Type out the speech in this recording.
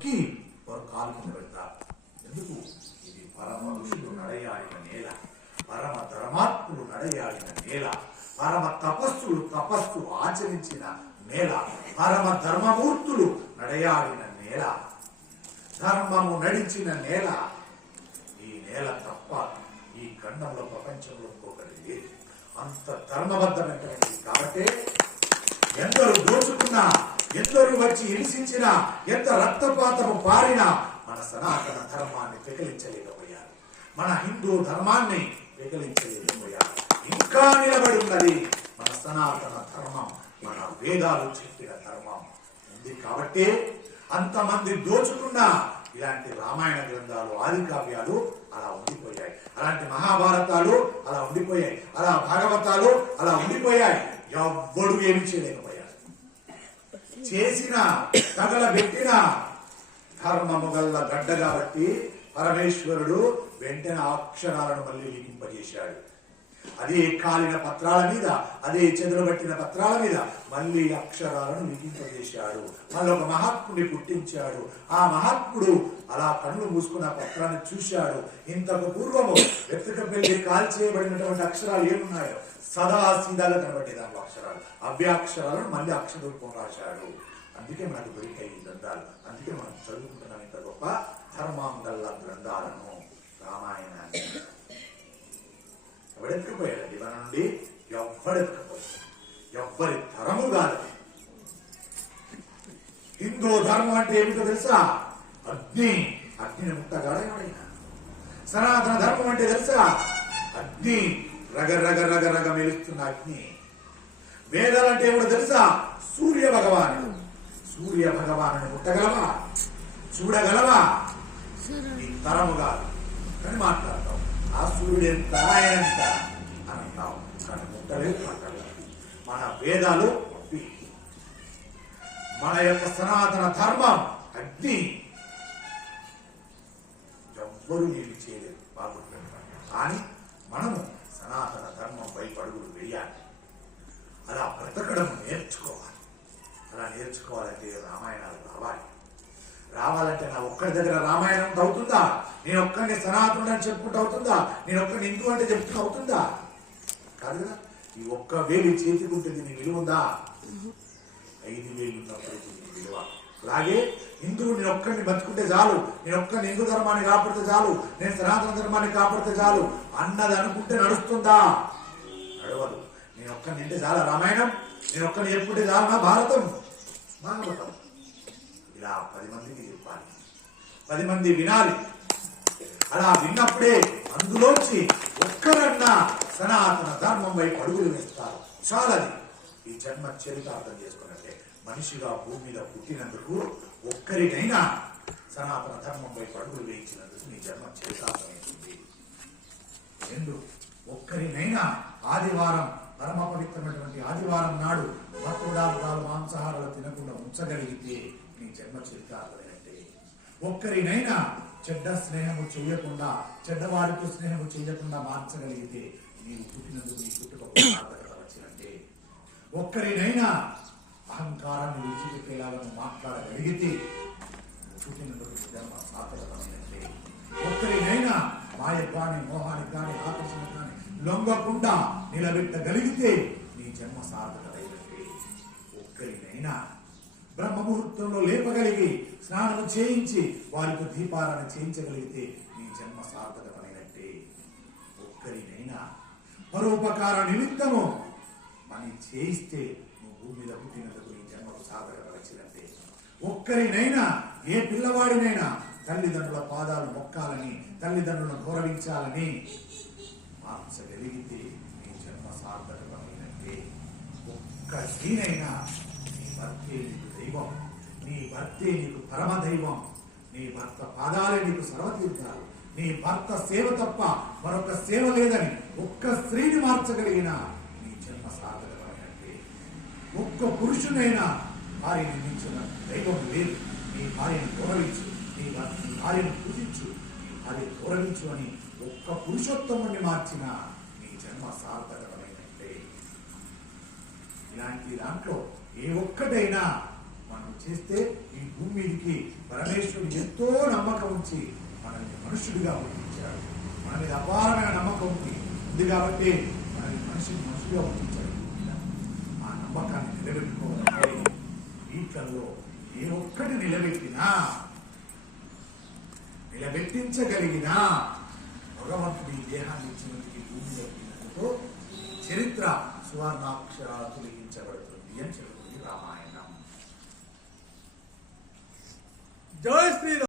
మొక్కి వారు కాలు కింద పెడతారు. ఎందుకు? ఇది పరమ ఋషులు నడయాడిన నేల, పరమ ధర్మాత్ములు నడయాడిన నేల, పరమ తపస్సు ఆచరించిన నేల, పరమ ధర్మమూర్తులు నడయాడిన నేల, ధర్మము నడిచిన నేల. ఈ నేల తప్ప ఈ ఖండంలో ప్రపంచంలో ఇంకొకటి లేదు. అంత ధర్మబద్ధమైనటువంటిది. కాబట్టి ఎందరు దోచుకున్నా, ఎందరు వచ్చి హింసించినా, ఎంత రక్తపాతము పారినా మన సనాతన ధర్మాన్ని పెకలించలేకపోయారు. మన హిందూ ధర్మాన్ని పెకలించలేకపోయారు. ఇంకా నిలబడి ఉన్నది మన సనాతన ధర్మం, మన వేదాలు చెప్పిన ధర్మం ఉంది. కాబట్టి అంతమంది దోచుకున్నా ఇలాంటి రామాయణ గ్రంథాలు, ఆది కావ్యాలు అలా ఉండిపోయాయి. అలాంటి మహాభారతాలు అలా ఉండిపోయాయి. అలా భాగవతాలు అలా ఉండిపోయాయి. ఎవ్వడు ఏమి చేయలేకపోయారు. చేసిన తగలబెట్టిన ధర్మము గల్ల గడ్డ కాబట్టి పరమేశ్వరుడు వెంటనే అక్షరాలను మళ్ళీ లిఖింపజేశాడు. అదే కాలిన పత్రాల మీద, అదే చెదరబట్టిన పత్రాల మీద మళ్ళీ అక్షరాలను లిఖింపజేశాడు. మళ్ళీ ఒక మహాత్ముడిని పుట్టించాడు. ఆ మహాత్ముడు అలా కన్నులు మూసుకున్న పత్రాన్ని చూశాడు. ఇంతకు పూర్వము వెతకపెళ్లి కాల్చేయబడినటువంటి అక్షరాలు ఏమున్నాయో సదా సీదాగా కనబట్టే దాంట్లో అక్షరాలు, అవ్యాక్షరాలను మళ్ళీ అక్షర రూపం రాశాడు. అందుకే మనకు దొరికాయి ఈ గ్రంథాలు. అందుకే మనం చదువుకుంటున్నాం ఇంత గొప్ప ధర్మాంగల్ల గ్రంథాలను, రామాయణాన్ని. ఎవడెత్తుకుపోయాడు? ఇవ నుండి ఎవ్వడెత్తుకుపోయాడు. ఎవ్వరి తరము కాదు. హిందూ ధర్మం అంటే ఏమిటో తెలుసా? అగ్నిని ముట్టగాడ ఎవడైనా. సనాతన ధర్మం అంటే తెలుసా? అగ్ని, రగ రగ రగ రగ మెలుస్తున్న అగ్ని. వేదాలంటే ఏమిటో తెలుసా? సూర్య భగవానుడు. సూర్య భగవాను ముట్టగలవా? చూడగలవా? నీ తరము కాదు అని మాట్లాడతావు. ఆ సూర్యుడు ఎంత, ఆయన ఎంత అని అంటావు. కానీ ముట్టలేదు, మాట్లాడలేదు. మన వేదాలు అవి. మన యొక్క సనాతన ధర్మం అగ్ని. ఎవ్వరూ ఏమి చేయలేదు, బాగుంటుంది. కానీ మనము సనాతన ధర్మం వైపు అడుగులు వేయాలి. అలా బ్రతకడం నేర్చుకోవాలి. అలా నేర్చుకోవాలంటే రామాయణాలు రావాలంటే నా ఒక్కడి దగ్గర రామాయణం అవుతుందా? నేను ఒక్కడిని సనాతనుడు అని చెప్పుకుంటూ అవుతుందా? నేను ఒక్కడిని హిందూ అంటే చెప్పుకుంటూ అవుతుందా? కాదు కదా. ఈ ఒక్క వేలు చేతికి ఉంటుంది, నీ విలువ ఉందా? 5 వేలు ఉన్నప్పుడు నీ విలువ. అలాగే హిందువు నేను ఒక్కడిని బతుకుంటే చాలు, నేను ఒక్కడిని హిందూ ధర్మాన్ని కాపాడితే చాలు, నేను సనాతన ధర్మాన్ని కాపాడితే చాలు అన్నది అనుకుంటే నడుస్తుందా? నడవదు. నేను ఒక్కడిని అంటే చాలా రామాయణం, నేను ఒక్కడిని చెప్పుకుంటే చాలా భారతం, భాగవతం. ఇలా 10 మందికి చెప్పాలి, 10 మంది వినాలి. అలా విన్నప్పుడే అందులోంచి ఒక్కరన్నా సనాతన ధర్మం వైపు అడుగులు వేస్తారు. చాలది ఈ జన్మ చరితార్థం చేసుకున్నట్టే. మనిషిగా భూమి మీద పుట్టినందుకు ఒక్కరినైనా సనాతన ధర్మం వైపు అడుగులు వేయించినందుకు నీ జన్మ చరితార్థమవుతుంది. ఒక్కరినైనా ఆదివారం, పరమ పవిత్రమైనటువంటి ఆదివారం నాడు మత్తుడాలు మాంసాహారాలు తినకుండా ఉంచగలిగితే నీ జన్మ చరితార్థమైనట్టే. ఒక్కరినైనా చెడ్డ స్నేహము చేయకుండా, చెడ్డవాడితో స్నేహము చేయకుండా మార్చగలిగితే నీవు పుట్టినందుకు నీ పుట్టుకకు సార్థకత వచ్చినట్టే. ఒక్కరినైనా అహంకారాన్ని విడిచిపెట్టేలాగా మాట్లాడగలిగితే పుట్టినందుకు నీ జన్మ సార్థకతమైనట్టే. ఒక్కరినైనా మాయకు కానీ, మోహానికి కానీ, ఆకర్షణకు కానీ లొంగకుండా నిలబెట్టగలిగితే నీ జన్మ సార్థకతమైనట్టే. ఒక్కరినైనా బ్రహ్మముహూర్తంలో లేపగలిగి స్నానం చేయించి వారికి దీపారాధన చేయించగలిగితే నీ జన్మ సార్థకమైనట్టే. ఒక్కరినైనా పరోపకార నిమిత్తము పని చేయిస్తే నువ్వు భూమి మీద పుట్టినందుకు నీ జన్మకు సార్థకత వచ్చినట్టే. ఒక్కరినైనా, ఏ పిల్లవాడినైనా తల్లిదండ్రుల పాదాలు మొక్కాలని, తల్లిదండ్రులను గౌరవించాలని మార్చగలిగితే నీ జన్మ సార్థకమైనట్టే. ఒక్కరినైనా నీ భర్తే నీకు దైవం, నీ భర్తే నీకు పరమ దైవం, నీ భర్త పాదాలే నీకు సర్వతీర్థాలు, నీ భర్త సేవ తప్ప మరొక సేవ లేదని ఒక్క స్త్రీని మార్చగలిగిన నీ జన్మ సార్థకమైనట్టే. ఒక్క పురుషునైనా భార్యని మించిన దైవం లేదు. నీ భార్యను గౌరవించు, నీ భార్యను పూజించు, నీ భార్యను గౌరవించు అని ఒక్క పురుషోత్తముని మార్చిన నీ జన్మ సార్థకమైనట్టే. ఇలాంటి దాంట్లో ఏ ఒక్కటైనా మనం చేస్తే ఈ భూమి మీదకి పరమేశ్వరుడు ఎంతో నమ్మకం ఉంచి మనల్ని మనుషుడిగా పుట్టించాడు. మన మీద అపారమైన నమ్మకం ఉంది కాబట్టి మనల్ని మనుషుడిగా పుట్టించాడు. ఆ నమ్మకాన్ని నిలబెట్టుకోవాలంటే వీటిలో ఏ ఒక్కటి నిలబెట్టించగలిగినా భగవంతుడి దేహాన్ని ఇచ్చినందుకు భూమి దక్కినందుకు చరిత్ర సువర్ణాక్షరాలు తొలగించబడుతుంది అని చెబుతుంది రామాయణం. జై శ్రీరామ్.